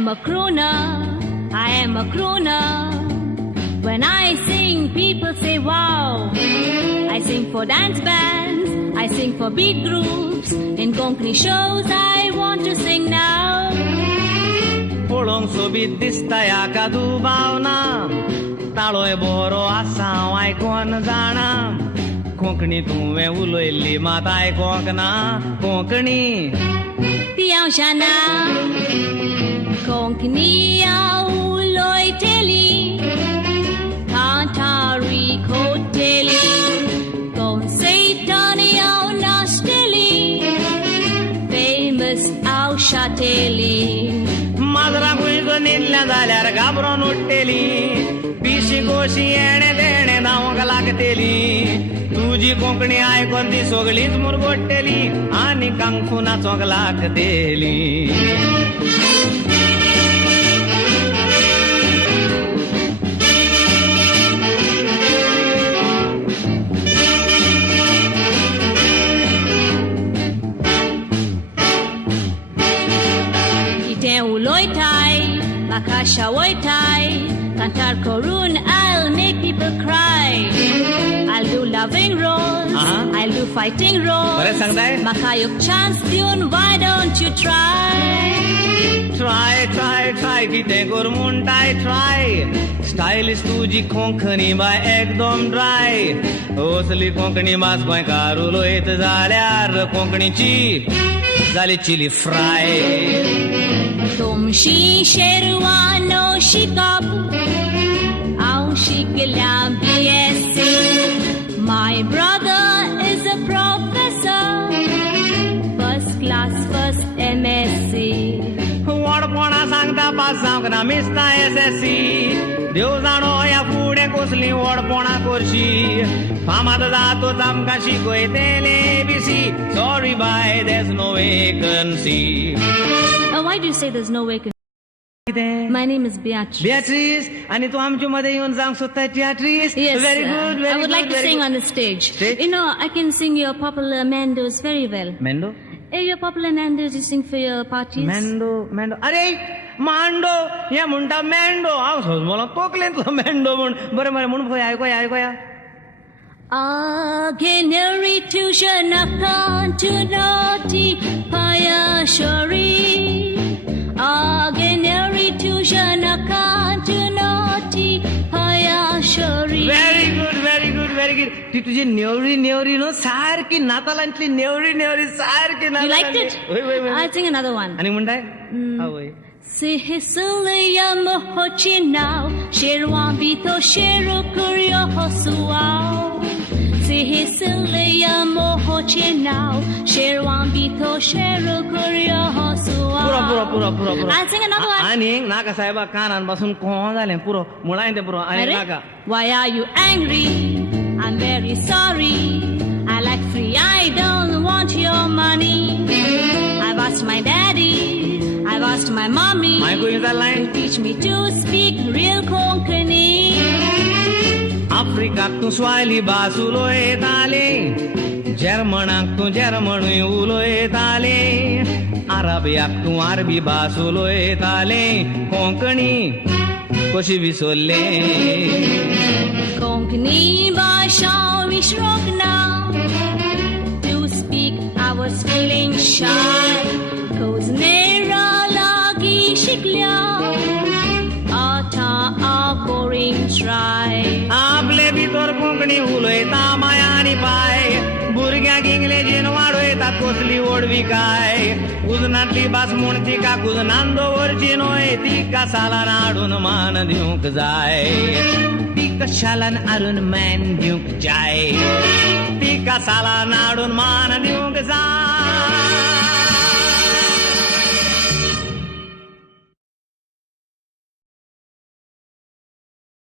am a crooner, I am a crooner. When I sing, people say wow. I sing for dance bands, I sing for beat groups. In Konkani shows, I want to sing now. पळोवंक सोबीत दिसता ह्या कादू भावना ताळोय बरो आसा हांव आयकोन जाणा कोंकणी तुवें उलयल्ली मात आयकोंक ना कोंकणी ती हांव जाणा कोंकणी हांव उलयतली कांतारी खोटेली कोण सैतानी हांव नाचतली फेमस हांव शातेली माजरांकूय न्हिदल्या जाल्यार घाबरोन उठटेली पिशी गोशी येणे देणे धांवक लागतेली तुजी कोंकणी आयकोन ती सगळीच मुरगोडटेली आनी कांकू नाचोंक लागतेली Makasha Waitai, Kantar Korun, I'll make people cry. I'll do loving roles, I'll do fighting roles. Makayuk chance tune, why don't you try? Try, kite gormuntai try. Stylish tuji konkani by ekdom dry. Osli konkani mas goinkar uloyet zalyar konkani chi zali chili fry. तुमशी शेरवानो शिकप हांव शिकल्या BSc. My brother is a professor, first class, first MSc. वडपणा सांगता pass जावंक ना मिसता SSC. देव जाणो ह्या फुडें कसली वडपणा करशी फामाद जातोच आमकां शिकयतले ABC. Sorry bye, there's no vacancy. Why do you say there's no vacancy? My name is Beatrice. आणि तू आमच्या मध्ये येऊन जाऊन स्वतः Beatrice. Yes, very good. I would like to sing on the stage. You know, I can sing your popular Mandos very well. Mendo? Your popular Nandos you sing for your parties. Mendo. अरे मांडो हे म्हणटा मेंडो हांव सोज बोलो तोकलेंतलो मेंडो म्हण बरें म्हणून पळय आयकोया Ordinary tuition account to naughty Payashori. Ordinary tuition account to naughty Payashori. Very good. ती तुझी नेवरी नो सारखी नातालांतली नेवरी सारखी नातालांतली. You liked it? वय. I'll sing another one. आणि म्हणताय आवय Sihisilia mohochi now, Sherwan bito sheru kuryo hosuao. Sihisilia mohochi now, Sherwan bito sheru kuryo hosuao. पुरो. I'll sing another one. आणि नाका साहेबा कानान बसून कोण झाले पुरो मुळाय ते पुरो आणि नाका. Why are you angry? I'm very sorry. I like free, I don't want your money. I've asked my daddy, I've asked my mommy to teach me to speak real Konkani. आफ्रिकाक तू स्वायली भास उलयताले जर्मनाक तू जर्मनूय उलयताले अरबियाक तू अरबी भास उलयताले कोंकणी कशी विसरले कोंकणी भाषा विसरूंक ना to speak I was feeling shy cause नेरा लागी शिकल्या आता boring try. आपले भितर कोंकणी उलयता मायानी पाय भुरग्यांक इंग्लिशीन वाडयतात कसली ओडवी काय उजनातली भास म्हूण तिका कुजनान दवरची न्हय तिका सालान हाडून मान दिवंक जाय तिका शालान हाडून मान दिवंक जाय तिका सालान हाडून मान दिवंक जाय